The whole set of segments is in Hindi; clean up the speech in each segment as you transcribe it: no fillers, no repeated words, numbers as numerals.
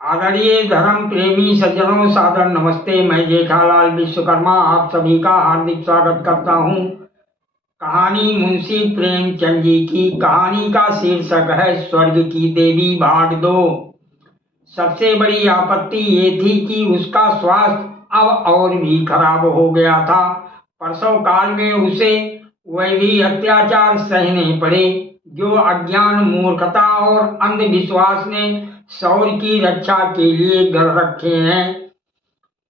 आदरणीय धर्म प्रेमी सज्जनों, सादर नमस्ते। मैं जेठालाल विश्वकर्मा आप सभी का हार्दिक स्वागत करता हूं। कहानी मुंशी प्रेमचंद जी की। कहानी का शीर्षक है स्वर्ग की देवी भाग 2। सबसे बड़ी आपत्ति ये थी कि उसका स्वास्थ्य अब और भी खराब हो गया था। प्रसव काल में उसे वह भी अत्याचार सहने पड़े जो अज्ञान, मूर्खता और अंधविश्वास ने शौर्य की रक्षा के लिए गढ़ रखे हैं।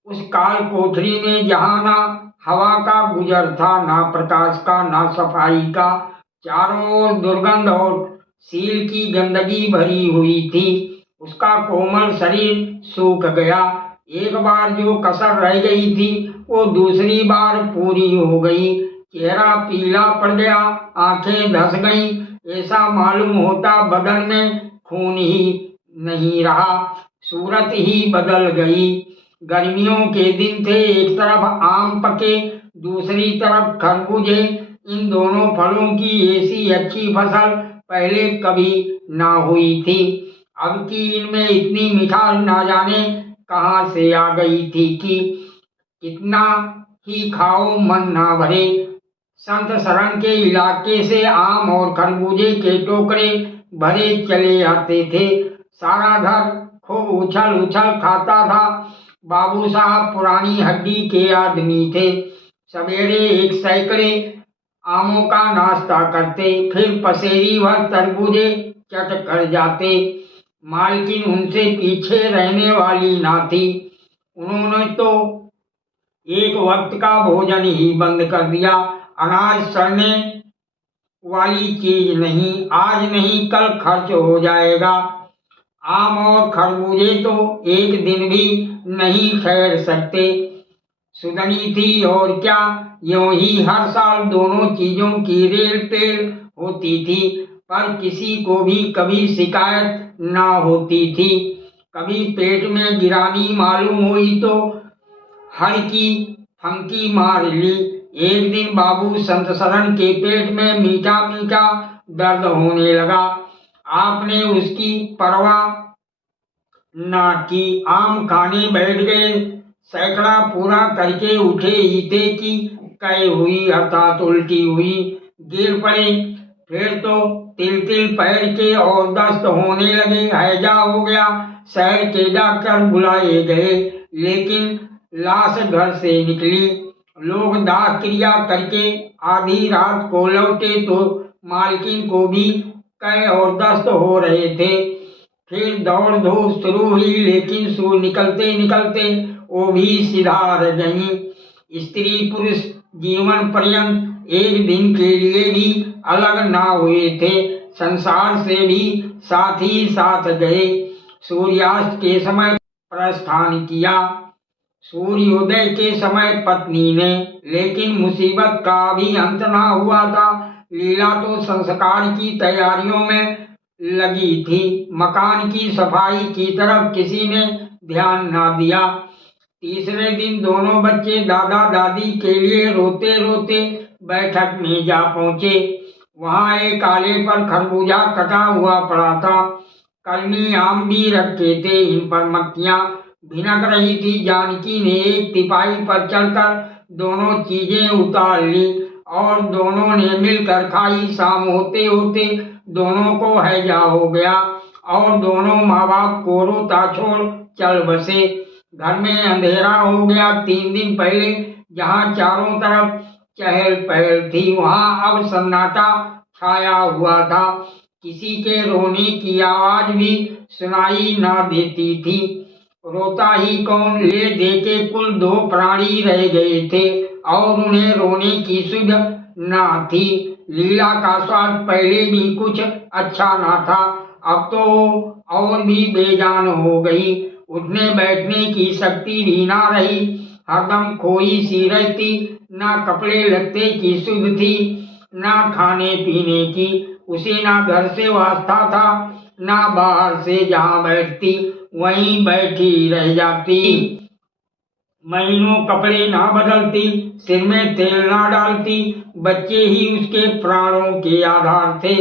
उस काल कोठरी में जहाँ ना हवा का गुजर था, ना प्रकाश का, ना सफाई का, चारों ओर दुर्गंध और सील की गंदगी भरी हुई थी। उसका कोमल शरीर सूख गया। एक बार जो कसर रह गई थी वो दूसरी बार पूरी हो गई। चेहरा पीला पड़ गया, आंखें धस गईं। ऐसा मालूम होता बदन में खून ही नहीं रहा, सूरत ही बदल गई। गर्मियों के दिन थे, एक तरफ आम पके, दूसरी तरफ खरबूजे। इन दोनों फलों की ऐसी अच्छी फसल पहले कभी ना हुई थी। अब की इनमें इतनी मिठास ना जाने कहाँ से आ गई थी कि कितना ही खाओ मन ना भरे। संत शरण के इलाके से आम और खरबूजे के टोकरे भरे चले आते थे। सारा घर खूब उछल उछल खाता था। बाबू साहब पुरानी हड्डी के आदमी थे। सवेरे एक सैकड़े आमों का नाश्ता करते, फिर पसेरी भर तरबूजे चट कर जाते। मालकिन उनसे पीछे रहने वाली ना थी। उन्होंने तो एक वक्त का भोजन ही बंद कर दिया। अनाज सड़ने वाली चीज नहीं, आज नहीं कल खर्च हो जाएगा। आम और खरबूजे तो एक दिन भी नहीं ठहर सकते। सुदनी थी और क्या, यूं ही हर साल दोनों चीजों की रेल पेल होती थी, पर किसी को भी कभी शिकायत ना होती थी। कभी पेट में गिरानी मालूम हुई तो हल्की फंकी मार ली। एक दिन बाबू संत शरण के पेट में मीठा मीठा दर्द होने लगा। आपने उसकी परवाह ना की, आम खाने बैठ गए। सैकड़ा पूरा करके उठे ही थे कि कै हुई, अर्थात उल्टी हुई, गिर पड़े। फिर तो तिल तिल पैर के और दस्त होने लगे। हैजा हो गया। शहर के डॉक्टर बुलाए गए, लेकिन लाश घर से निकली। लोग दाह क्रिया करके आधी रात को लौटे तो मालकिन को भी कै और दस्त हो रहे थे। फिर दौड़ धूप शुरू हुई, लेकिन सू निकलते निकलते वो भी सिधार गईं। स्त्री पुरुष जीवन पर्यंत एक दिन के लिए भी अलग ना हुए थे। संसार से भी साथ ही साथ गए। सूर्यास्त के समय प्रस्थान किया, सूर्योदय के समय पत्नी ने। लेकिन मुसीबत का भी अंत ना हुआ था। लीला तो संस्कार की तैयारियों में लगी थी। मकान की सफाई की तरफ किसी ने ध्यान ना दिया। तीसरे दिन दोनों बच्चे दादा दादी के लिए रोते रोते बैठक में जा पहुंचे। वहां एक आले पर खरबूजा कटा हुआ पड़ा था। कलमी आम भी रखे थे, इन पर मक्खियां भिनक रही थी। जानकी ने एक तिपाही पर चढ़कर दोनों चीजें उतार ली और दोनों ने मिलकर खाई। शाम होते होते दोनों को हैजा हो गया और दोनों माँ बाप को रोता छोड़ चल बसे। घर में अंधेरा हो गया। 3 दिन पहले जहाँ चारों तरफ चहल पहल थी, वहाँ अब सन्नाटा छाया हुआ था। किसी के रोने की आवाज भी सुनाई ना देती थी। रोता ही कौन, ले दे के कुल 2 प्राणी रह गए थे और उन्हें रोने की सुध ना थी। लीला का स्वाद पहले भी कुछ अच्छा ना था, अब तो और भी बेजान हो गई। उठने बैठने की शक्ति भी ना रही, हरदम खोई सी रहती। ना कपड़े लत्ते की सुध थी, ना खाने पीने की। उसे ना घर से वास्ता था, ना बाहर से जहाँ बैठती वहीं बैठी रह जाती। महीनों कपड़े ना बदलती, सिर में तेल ना डालती। बच्चे ही उसके प्राणों के आधार थे।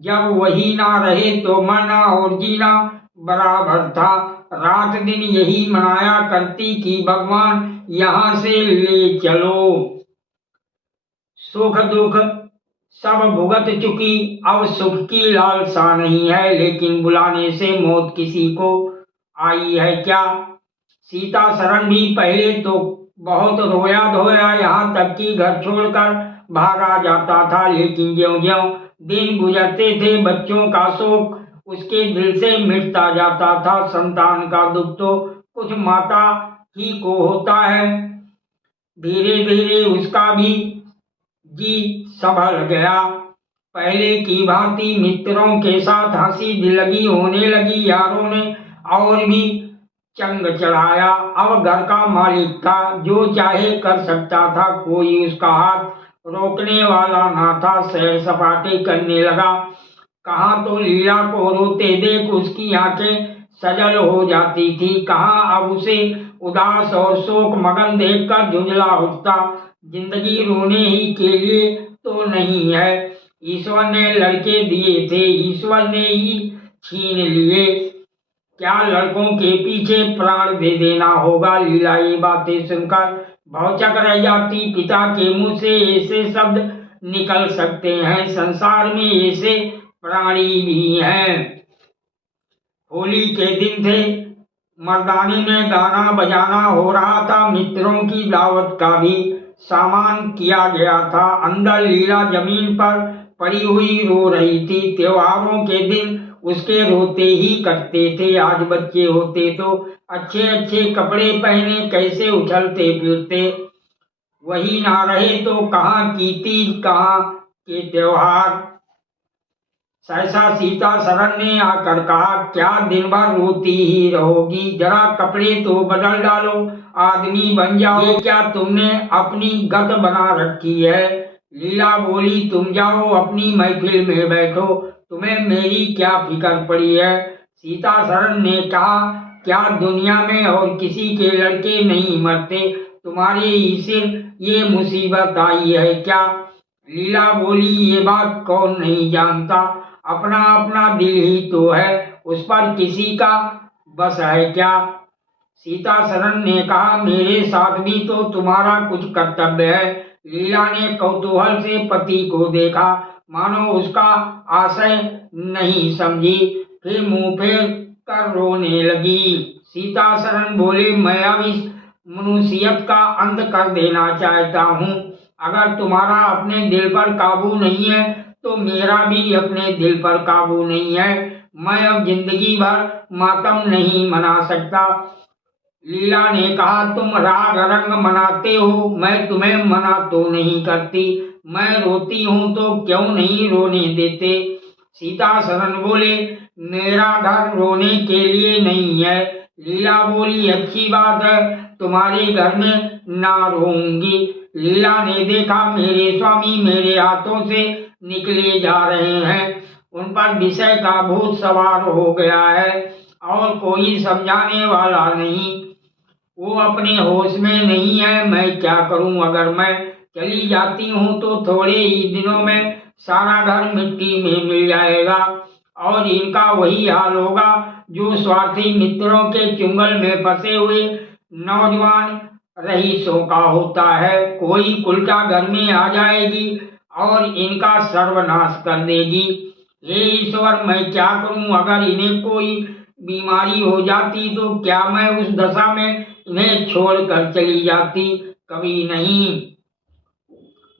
जब वही ना रहे तो मरना और जीना बराबर था। रात दिन यही मनाया करती कि भगवान यहाँ से ले चलो। सुख दुख सब भुगत चुकी, अब सुख की लालसा नहीं है, लेकिन बुलाने से मौत किसी को आई है क्या। सीता शरण भी पहले तो बहुत रोया धोया, यहाँ तक कि घर छोड़कर भागा जाता था, लेकिन ज्यों ज्यों दिन गुजरते थे बच्चों का शोक उसके दिल से मिटता जाता था। संतान का दुख तो कुछ माता ही को होता है। धीरे धीरे उसका भी जी संभल गया। पहले की भांति मित्रों के साथ हंसी दिलगी होने लगी। यारों ने और भी चंग चढ़ाया। अब घर का मालिक था, जो चाहे कर सकता था, कोई उसका हाथ रोकने वाला ना था। सैर सपाटे करने लगा। कहाँ तो लीला को रोते देख उसकी आंखें सजल हो जाती थी, कहाँ अब उसे उदास और शोक मगन देखकर झुंझला उठता। जिंदगी रोने ही के लिए तो नहीं है, ईश्वर ने लड़के दिए थे, ईश्वर ने ही छीन लिए। क्या लड़कों के पीछे प्राण दे देना होगा। लीला ये बातें सुनकर भौचक रह जाती। पिता के मुंह से ऐसे शब्द निकल सकते हैं, संसार में ऐसे प्राणी भी हैं। होली के दिन थे, मर्दानी में गाना बजाना हो रहा था। मित्रों की दावत का भी सामान किया गया था। अंदर लीला जमीन पर पड़ी हुई रो रही थी। त्योहारों के दिन उसके रोते ही कटते थे। आज बच्चे होते तो अच्छे अच्छे कपड़े पहने कैसे उछलते फिरते, वही ना रहे तो कहाँ की तीज, कहाँ के त्योहार। सहसा सीता शरण ने आकर कहा, क्या दिन भर रोती ही रहोगी, जरा कपड़े तो बदल डालो, आदमी बन जाओ। ये क्या तुमने अपनी गत बना रखी है। लीला बोली, तुम जाओ अपनी महफिल में बैठो, तुम्हें मेरी क्या फिक्र पड़ी है। सीता शरण ने कहा, क्या दुनिया में और किसी के लड़के नहीं मरते, तुम्हारे ही सिर ये मुसीबत आई है क्या। लीला बोली, ये बात कौन नहीं जानता, अपना अपना दिल ही तो है, उस पर किसी का बस है क्या। सीता शरण ने कहा, मेरे साथ भी तो तुम्हारा कुछ कर्तव्य है। लीला ने कौतूहल से पति को देखा, मानो उसका आशय नहीं समझी, फिर मुंह फेर कर रोने लगी। सीता शरण बोले, मैं अब इस मनुष्यत का अंत कर देना चाहता हूँ। अगर तुम्हारा अपने दिल पर काबू नहीं है तो मेरा भी अपने दिल पर काबू नहीं है। मैं अब जिंदगी भर मातम नहीं मना सकता। लीला ने कहा, तुम राग रंग मनाते हो, मैं तुम्हें मना तो नहीं करती, मैं रोती हूँ तो क्यों नहीं रोने देते। सीता शरण बोले, मेरा घर रोने के लिए नहीं है। लीला बोली, अच्छी बात है, तुम्हारे घर में ना रोऊंगी। लीला ने देखा मेरे स्वामी मेरे हाथों से निकले जा रहे हैं, उन पर विषय का भूत सवार हो गया है और कोई समझाने वाला नहीं, वो अपने होश में नहीं है। मैं क्या करूं, अगर मैं चली जाती हूं तो थोड़े ही दिनों में सारा घर मिट्टी में मिल जाएगा और इनका वही हाल होगा जो स्वार्थी मित्रों के चुंगल में फंसे हुए नौजवान रईसों का होता है। कोई उल्टा घर में आ जाएगी और इनका सर्वनाश कर देगी। हे ईश्वर, मैं क्या करूं, अगर इन्हें कोई बीमारी हो जाती तो क्या मैं उस दशा में इन्हें छोड़कर चली जाती, कभी नहीं।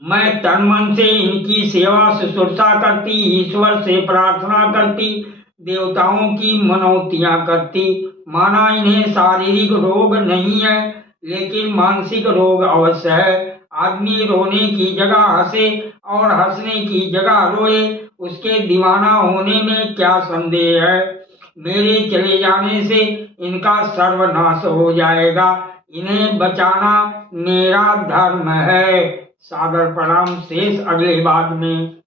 मैं तन मन से इनकी सेवा शुश्रूषा करती, ईश्वर से प्रार्थना करती, देवताओं की मनौतियां करती। माना इन्हें शारीरिक रोग नहीं है, लेकिन मानसिक रोग अवश्य है। आदमी रोने की जगह हंसे और हंसने की जगह रोए, उसके दीवाना होने में क्या संदेह है। मेरे चले जाने से इनका सर्वनाश हो जाएगा, इन्हें बचाना मेरा धर्म है। सादर प्रणाम। शेष अगले बाद में।